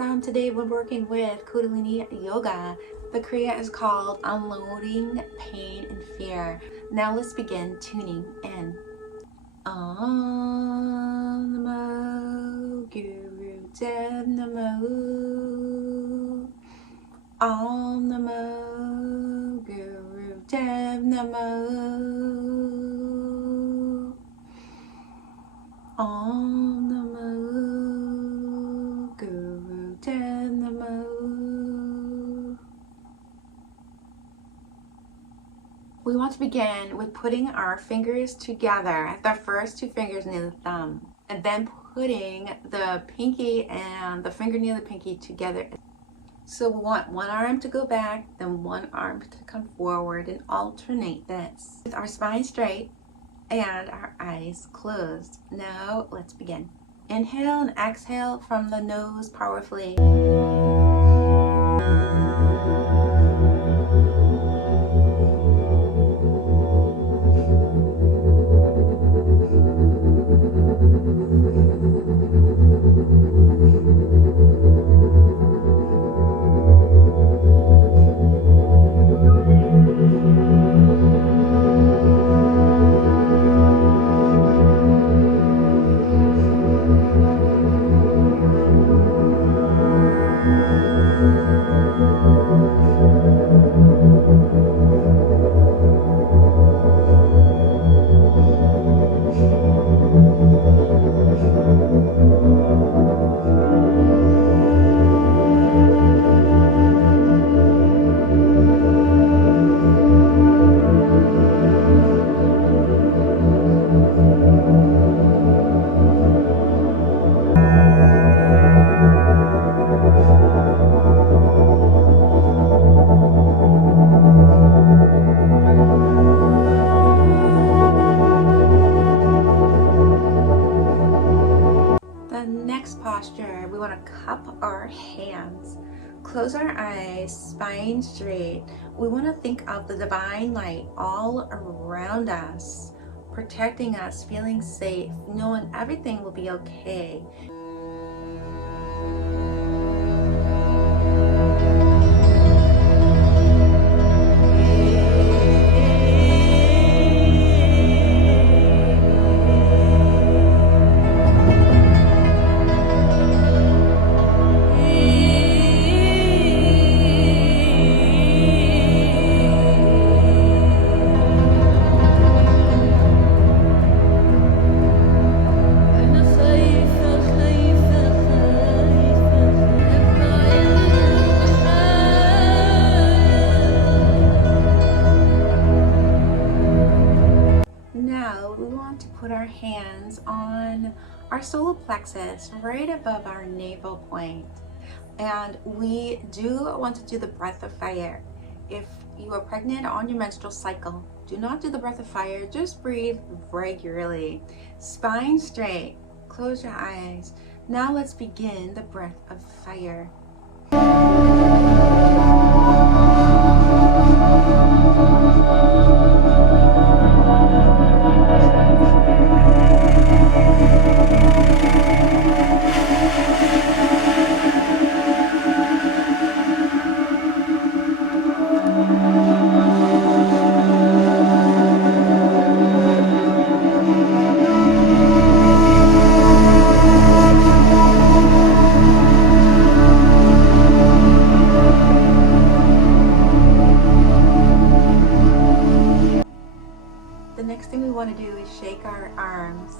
Today we're working with Kundalini Yoga. The Kriya is called Unloading Pain and Fear. Now let's begin tuning in. Om Namo Guru Dev Namo. Om Namo Guru Dev Namo. Om Namo Guru Dev Namo. We want to begin with putting our fingers together, the first two fingers near the thumb, and then putting the pinky and the finger near the pinky together. So we want one arm to go back, then one arm to come forward, and alternate this with our spine straight and our eyes closed. Now let's begin. Inhale and exhale from the nose powerfully. Posture, we want to cup our hands, close our eyes, spine straight. We want to think of the divine light all around us, protecting us, feeling safe, knowing everything will be okay. Put our hands on our solar plexus right above our navel point, and we do want to do the breath of fire. If you are pregnant on your menstrual cycle, do not do the breath of fire, just breathe regularly. Spine straight, close your eyes. Now let's begin the breath of fire. The next thing we want to do is shake our arms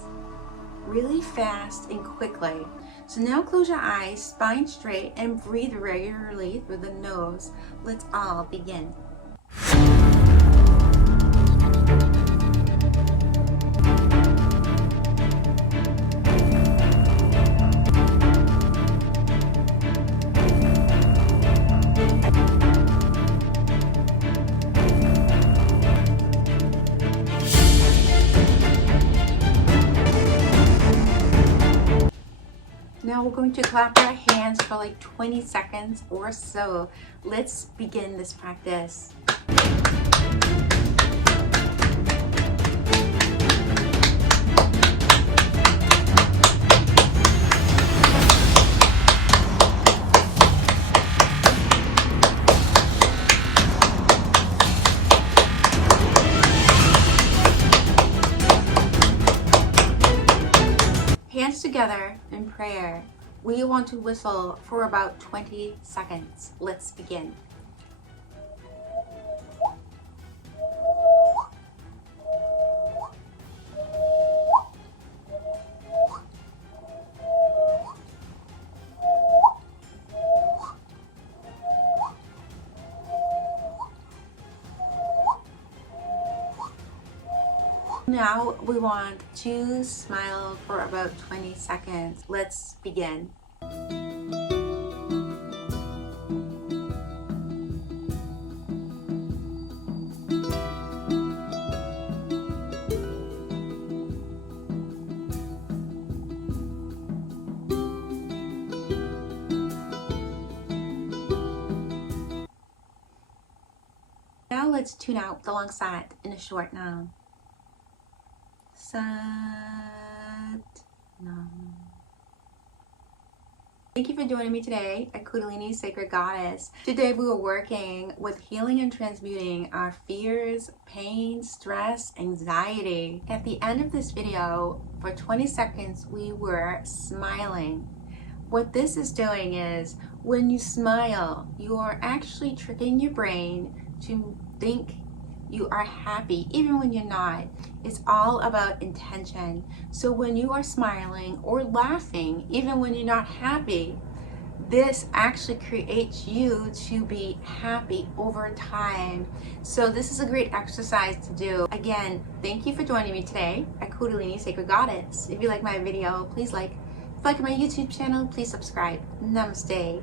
really fast and quickly. So now close your eyes, spine straight, and breathe regularly through the nose. Let's all begin. Now we're going to clap our hands for like 20 seconds or so. Let's begin this practice. We want to whistle for about 20 seconds. Let's begin. Now we want to smile for about 20 seconds. Let's begin. Now let's tune out the long sat in a short noun. Sat Nam. Thank you for joining me today at Kundalini Sacred Goddess. Today we were working with healing and transmuting our fears, pain, stress, anxiety. At the end of this video, for 20 seconds, we were smiling. What this is doing is, when you smile, you are actually tricking your brain to think you are happy, even when you're not. It's all about intention. So when you are smiling or laughing, even when you're not happy, this actually creates you to be happy over time. So this is a great exercise to do. Again, thank you for joining me today at Kundalini Sacred Goddess. If you like my video, please like. If you like my YouTube channel, please subscribe. Namaste.